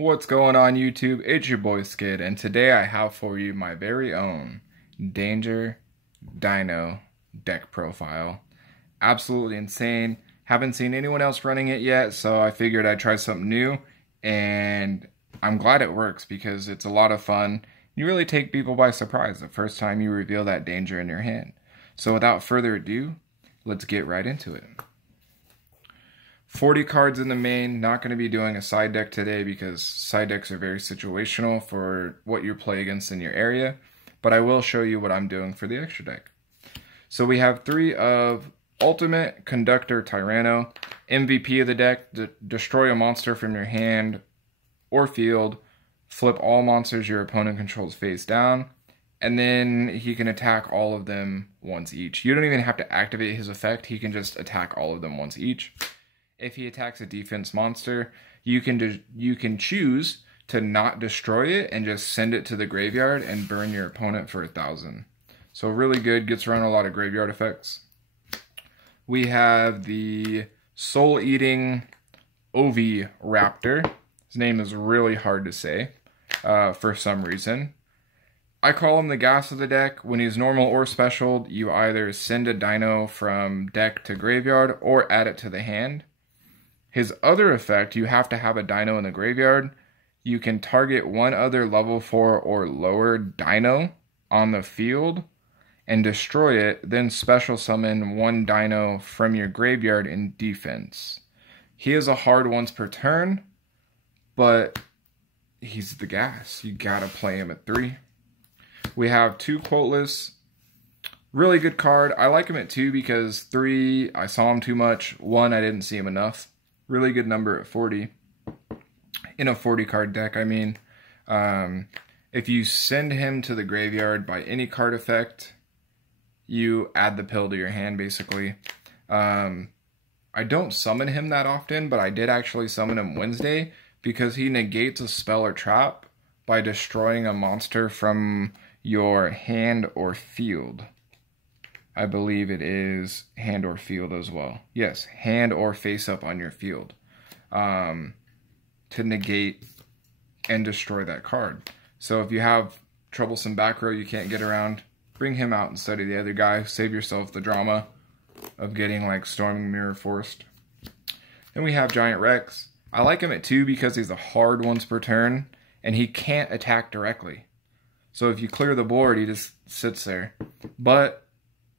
What's going on YouTube? It's your boy Skid, and today I have for you my very own Dino Deck Profile. Absolutely insane. Haven't seen anyone else running it yet, so I figured I'd try something new, and I'm glad it works because it's a lot of fun. You really take people by surprise the first time you reveal that danger in your hand. So without further ado, let's get right into it. 40 cards in the main. Not going to be doing a side deck today because side decks are very situational for what you play against in your area, but I will show you what I'm doing for the extra deck. So we have 3 of Ultimate Conductor Tyranno, MVP of the deck. Destroy a monster from your hand or field, flip all monsters your opponent controls face down, and then he can attack all of them once each. You don't even have to activate his effect, he can just attack all of them once each. If he attacks a defense monster, you can choose to not destroy it and just send it to the graveyard and burn your opponent for 1,000. So really good, gets around a lot of graveyard effects. We have the Soul Eating Oviraptor. His name is really hard to say for some reason. I call him the gas of the deck. When he's normal or special, you either send a dino from deck to graveyard or add it to the hand. His other effect, you have to have a dino in the graveyard. You can target one other level 4 or lower dino on the field and destroy it, then special summon one dino from your graveyard in defense. He is a hard once per turn, but he's the gas. You gotta play him at 3. We have 2 Quoteless. Really good card. I like him at 2 because 3, I saw him too much. 1, I didn't see him enough. Really good number at 40. In a 40 card deck, I mean. If you send him to the graveyard by any card effect, you add the pill to your hand, basically. I don't summon him that often, but I did actually summon him Wednesday because he negates a spell or trap by destroying a monster from your hand or field. I believe it is hand or field as well. Yes, hand or face up on your field. To negate and destroy that card. So if you have troublesome back row you can't get around, bring him out instead of the other guy. Save yourself the drama of getting like Storming Mirror forced. Then we have Giant Rex. I like him at 2 because he's a hard once per turn and he can't attack directly. So if you clear the board, he just sits there. But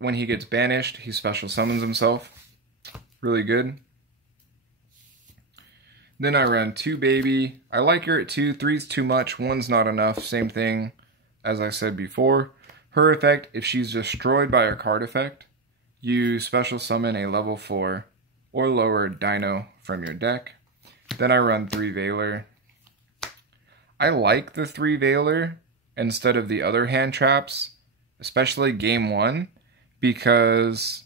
when he gets banished, he special summons himself. Really good. Then I run 2 Baby. I like her at 2. 3's too much. 1's not enough. Same thing as I said before. Her effect, if she's destroyed by a card effect, you special summon a level 4 or lower dino from your deck. Then I run 3 Veiler. I like the 3 Veiler instead of the other hand traps, especially game 1. Because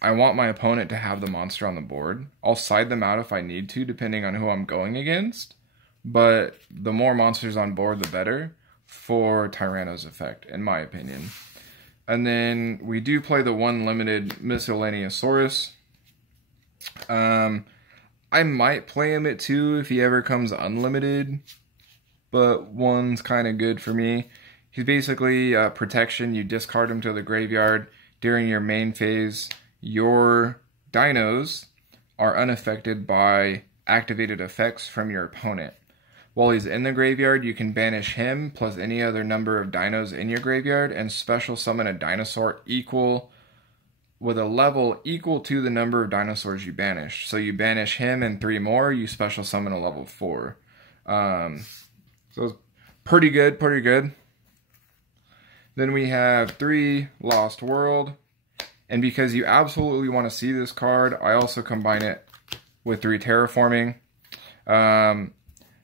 I want my opponent to have the monster on the board. I'll side them out if I need to, depending on who I'm going against. But the more monsters on board, the better for Tyranno's effect, in my opinion. And then we do play the 1 limited Miscellaneousaurus. I might play him at 2 if he ever comes unlimited, but 1's kind of good for me. He's basically protection. You discard him to the graveyard. During your main phase, your dinos are unaffected by activated effects from your opponent. While he's in the graveyard, you can banish him plus any other number of dinos in your graveyard and special summon a dinosaur with a level equal to the number of dinosaurs you banish. So you banish him and 3 more, you special summon a level 4. So it's pretty good, pretty good. Then we have 3 Lost World. And because you absolutely want to see this card, I also combine it with 3 Terraforming.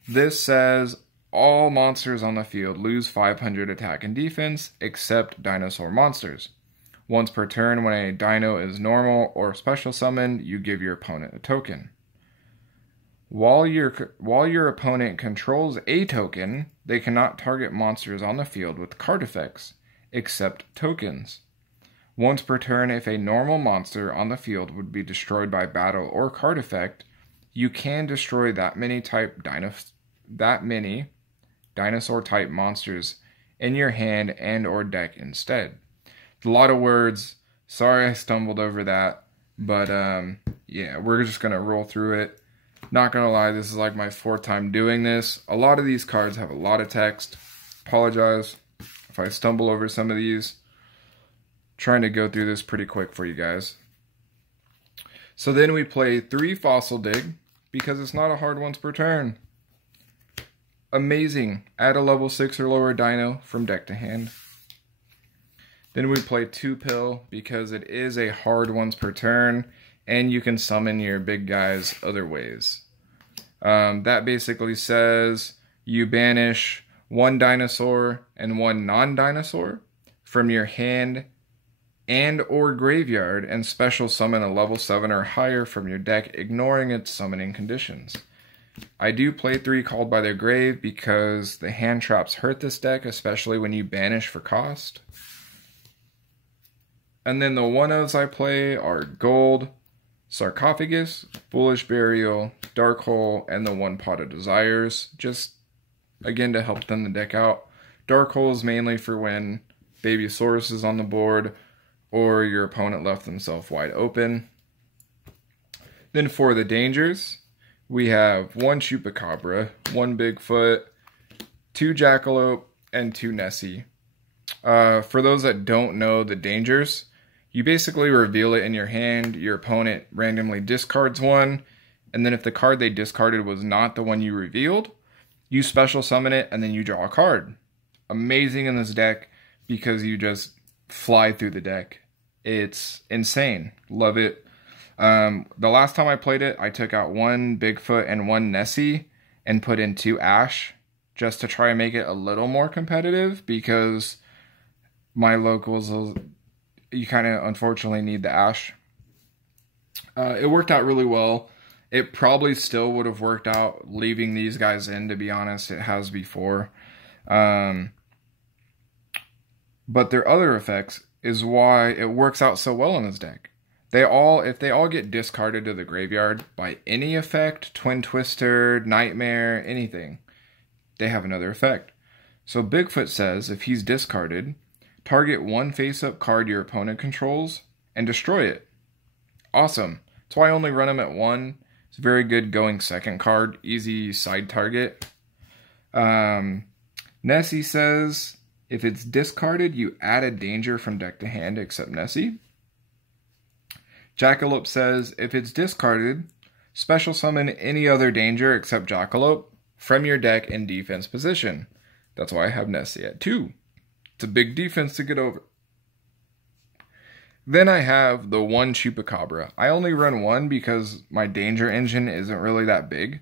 This says all monsters on the field lose 500 attack and defense except dinosaur monsters. Once per turn, when a dino is normal or special summoned, you give your opponent a token. While your opponent controls a token, they cannot target monsters on the field with card effects, except tokens. Once per turn, if a normal monster on the field would be destroyed by battle or card effect, you can destroy that many type dino that many dinosaur type monsters in your hand and or deck instead. A lot of words. Sorry I stumbled over that. But yeah, we're just going to roll through it. Not going to lie, this is like my 4th time doing this. A lot of these cards have a lot of text. Apologize if I stumble over some of these. Trying to go through this pretty quick for you guys. So then we play 3 Fossil Dig because it's not a hard once per turn. Amazing. Add a level 6 or lower dino from deck to hand. Then we play 2 Pill because it is a hard once per turn and you can summon your big guys other ways. That basically says you banish 1 dinosaur and 1 non-dinosaur from your hand and or graveyard and special summon a level 7 or higher from your deck, ignoring its summoning conditions. I do play 3 Called by Their Grave because the hand traps hurt this deck, especially when you banish for cost. And then the 1-ofs I play are Gold, Sarcophagus, Foolish Burial, Dark Hole, and the 1 Pot of Desires. Just, again, to help thin the deck out. Dark Hole is mainly for when Babysaurus is on the board or your opponent left themselves wide open. Then for the dangers, we have 1 Chupacabra, 1 Bigfoot, 2 Jackalope, and 2 Nessie. For those that don't know the dangers, you basically reveal it in your hand, your opponent randomly discards 1, and then if the card they discarded was not the one you revealed, you special summon it and then you draw a card. Amazing in this deck because you just fly through the deck. It's insane. Love it. The last time I played it, I took out 1 Bigfoot and 1 Nessie and put in 2 Ash just to try and make it a little more competitive because my locals, you kind of unfortunately need the Ash. It worked out really well. It probably still would have worked out leaving these guys in, to be honest. It has before. But their other effects is why it works out so well in this deck. If they all get discarded to the graveyard by any effect, Twin Twister, Nightmare, anything, they have another effect. So Bigfoot says if he's discarded, target 1 face-up card your opponent controls and destroy it. Awesome. That's why I only run him at 1. It's a very good going second card, easy side target. Nessie says if it's discarded, you add a danger from deck to hand except Nessie. Jackalope says if it's discarded, special summon any other danger except Jackalope from your deck in defense position. That's why I have Nessie at 2. It's a big defense to get over. Then I have the 1 Chupacabra. I only run 1 because my danger engine isn't really that big.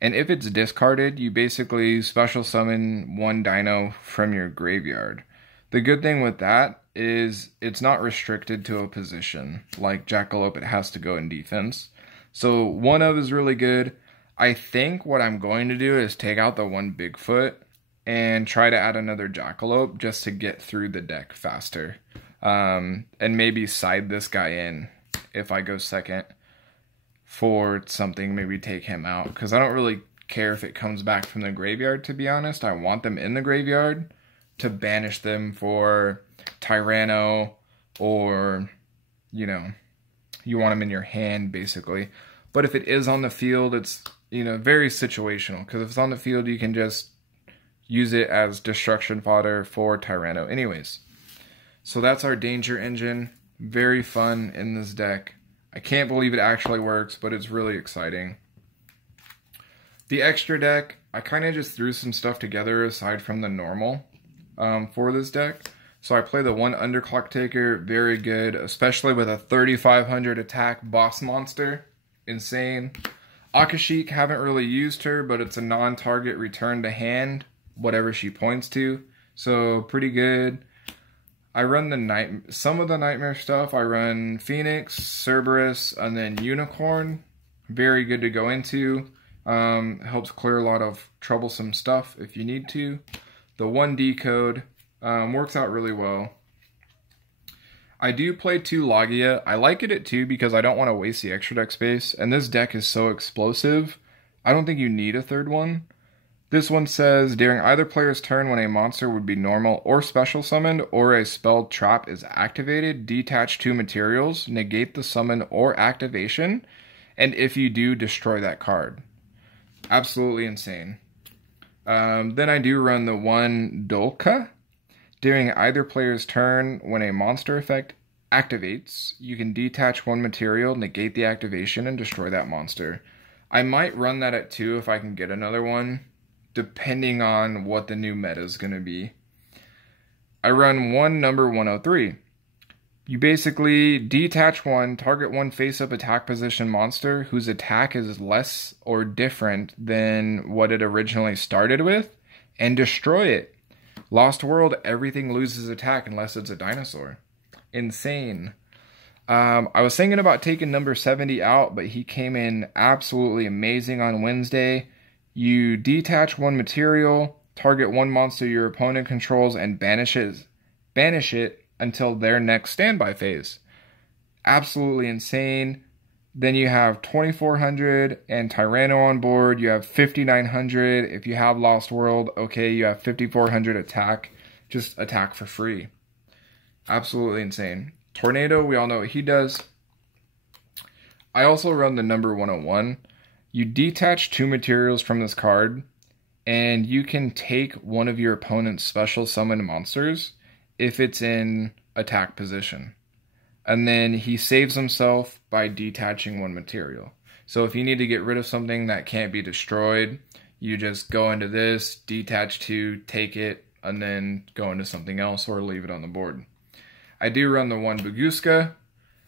And if it's discarded, you basically special summon 1 dino from your graveyard. The good thing with that is it's not restricted to a position. Like Jackalope, it has to go in defense. So 1 of is really good. I think what I'm going to do is take out the 1 Bigfoot and try to add another Jackalope just to get through the deck faster. And maybe side this guy in if I go second for something, maybe take him out. Because I don't really care if it comes back from the graveyard, to be honest. I want them in the graveyard to banish them for Tyranno or, you know, you want them in your hand, basically. But if it is on the field, it's, you know, very situational. Because if it's on the field, you can just use it as destruction fodder for Tyranno anyways. So that's our danger engine. Very fun in this deck. I can't believe it actually works, but it's really exciting. The extra deck, I kind of just threw some stuff together aside from the normal for this deck. So I play the 1 Underclock Taker, very good, especially with a 3500 attack boss monster. Insane. Akashic, haven't really used her, but it's a non-target return to hand, whatever she points to. So pretty good. I run some of the Nightmare stuff. I run Phoenix, Cerberus, and then Unicorn. Very good to go into. Helps clear a lot of troublesome stuff if you need to. The 1 Decode works out really well. I do play 2 Logia. I like it at 2 because I don't want to waste the extra deck space. And this deck is so explosive, I don't think you need a 3rd one. This one says, during either player's turn when a monster would be normal or special summoned or a spell trap is activated, detach 2 materials, negate the summon or activation, and if you do, destroy that card. Absolutely insane. Then I do run the one Dolka. During either player's turn when a monster effect activates, you can detach 1 material, negate the activation, and destroy that monster. I might run that at 2 if I can get another one, depending on what the new meta is going to be. I run one number 103. You basically detach 1, target 1 face-up attack position monster whose attack is less or different than what it originally started with, and destroy it. Lost World, everything loses attack unless it's a dinosaur. Insane. I was thinking about taking number 70 out, but he came in absolutely amazing on Wednesday. You detach 1 material, target 1 monster your opponent controls, and banish it until their next standby phase. Absolutely insane. Then you have 2400 and Tyranno on board. You have 5900. If you have Lost World, okay, you have 5400 attack. Just attack for free. Absolutely insane. Tornado, we all know what he does. I also run the number 101. You detach 2 materials from this card, and you can take one of your opponent's special summoned monsters if it's in attack position. And then he saves himself by detaching 1 material. So if you need to get rid of something that can't be destroyed, you just go into this, detach 2, take it, and then go into something else or leave it on the board. I do run the one Baguska.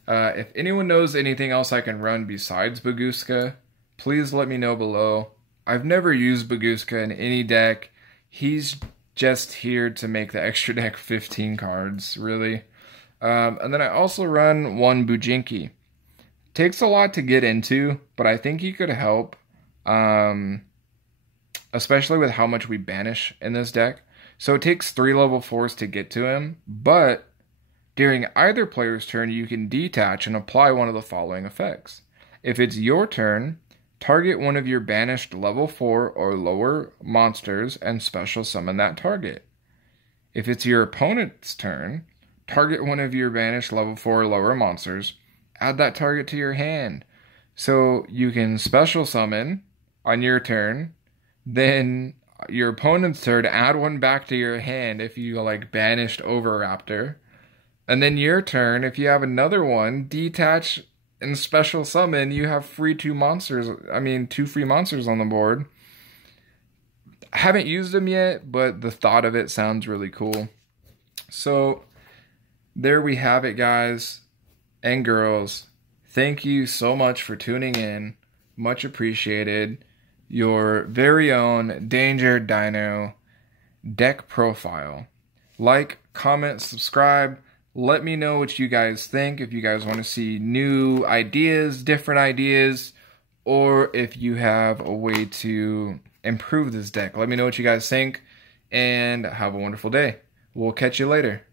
If anyone knows anything else I can run besides Baguska, please let me know below. I've never used Baguska in any deck. He's just here to make the extra deck 15 cards, really. And then I also run one Bujinki. Takes a lot to get into, but I think he could help, especially with how much we banish in this deck. So it takes 3 level 4s to get to him, but during either player's turn, you can detach and apply one of the following effects. If it's your turn, target one of your banished level 4 or lower monsters and special summon that target. If it's your opponent's turn, target one of your banished level 4 or lower monsters, add that target to your hand. So you can special summon on your turn, then your opponent's turn, add 1 back to your hand if you like banished Oviraptor. And then your turn, if you have another one, detach and special summon, you have 2 free monsters on the board. I haven't used them yet, but the thought of it sounds really cool. So there we have it, guys and girls. Thank you so much for tuning in. Much appreciated. Your very own Danger Dino Deck Profile. Like, comment, subscribe. Let me know what you guys think, if you guys want to see new ideas, different ideas, or if you have a way to improve this deck. Let me know what you guys think, and have a wonderful day. We'll catch you later.